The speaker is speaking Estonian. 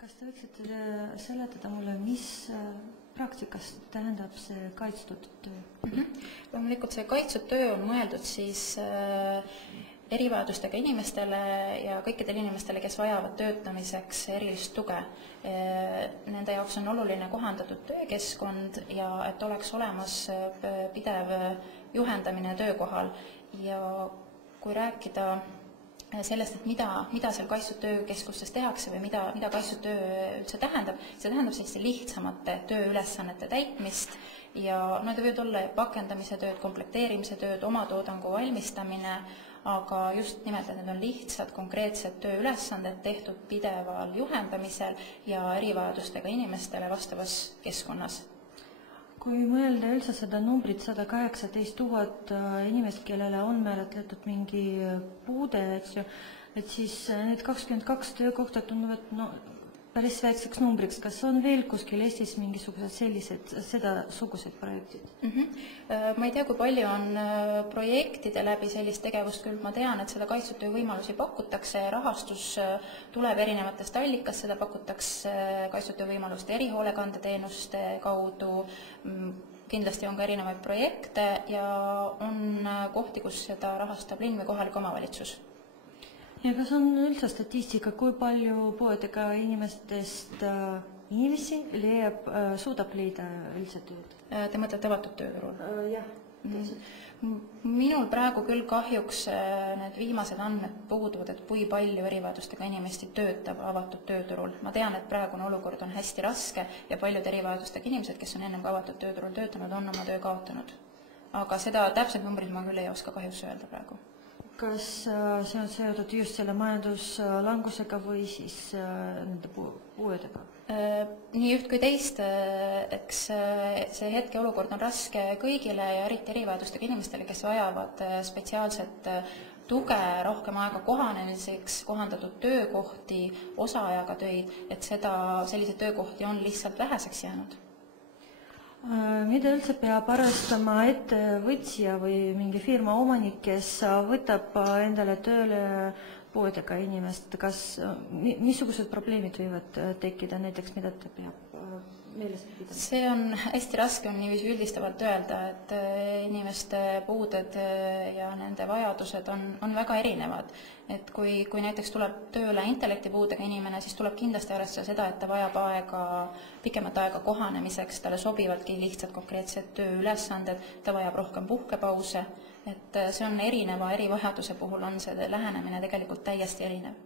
Kas te võiksite seletada mulle, mis praktikas tähendab see kaitstud töö? Loomulikult see kaitstud töö on mõeldud siis erivajadustega inimestele ja kõikidele inimestele, kes vajavad töötamiseks erilist tuge. Nende jaoks on oluline kohandatud töökeskkond ja et oleks olemas pidev juhendamine töökohal. Ja kui rääkida sellest, et mida seal kaitstud töökeskustes tehakse või mida kaitstud töö üldse tähendab, see tähendab selliste lihtsamate tööülesannete täitmist ja need võivad olla pakendamise tööd, komplekteerimise tööd, oma toodangu valmistamine, aga just nimelt, et need on lihtsad, konkreetsed tööülesanded tehtud pideval juhendamisel ja erivajadustega inimestele vastavas keskkonnas. Kui mõelda üldse seda numbrit 118 000 inimest, kellele on määratletud mingi puude, et siis need 22 töökohta tunduvad päris väikseks numbriks. Kas on veel kuskil Eestis mingisugused sedasugused projektid? Ma ei tea, kui palju on projektide läbi sellist tegevust, küll ma tean, et seda kaitstud töö võimalusi pakutakse, rahastus tuleb erinevatest allikast, seda pakutakse kaitstud töö võimaluste erihoolekandeteenuste kaudu, kindlasti on ka erinevaid projekte ja on kohti, kus seda rahastab linn või kohalik omavalitsus. Ja kas on üldse statistika, kui palju puuetega inimestest inimesi suudab leida üldse tööd? Te mõtlete avatud tööturul? Jah. Minul praegu küll kahjuks need viimased andmed puuduvad, et kui palju erivajadustega inimesi töötab avatud tööturul. Ma tean, et praegune olukord on hästi raske ja paljud erivajadustega inimesed, kes on ennem ka avatud tööturul töötanud, on oma töö kaotanud. Aga seda täpselt numbrit ma küll ei oska kahjuks öelda praegu. Kas see on seotud just selle majanduslangusega või siis nende puuedega? Nii üht kui teist, eks see hetke olukord on raske kõigile ja eriti erivajadustega inimestele, kes vajavad spetsiaalset tuge, rohkem aega kohanemiseks, kohandatud töökohti, osaajaga töid, et selliseid töökohti on lihtsalt väheseks jäänud. Mida üldse peab arvestama ettevõtja või mingi firma omanik, kes võtab endale tööle puuetega inimest? Missugused probleemid võivad tekkida näiteks, mida ta peab meeles pidama? See on hästi raske, on niiviisi üldistavalt öelda, et inimeste puuded ja nende vajadused on väga erinevad. Et kui näiteks tuleb tööle intellektipuudega inimene, siis tuleb kindlasti arvestada seda, et ta vajab pikemat aega kohanemiseks, talle sobivadki lihtsalt konkreetsed tööülesanded, ta vajab rohkem puhkepause, et see on erineva erivajaduse puhul on see lähenemine tegelikult täiesti erinev.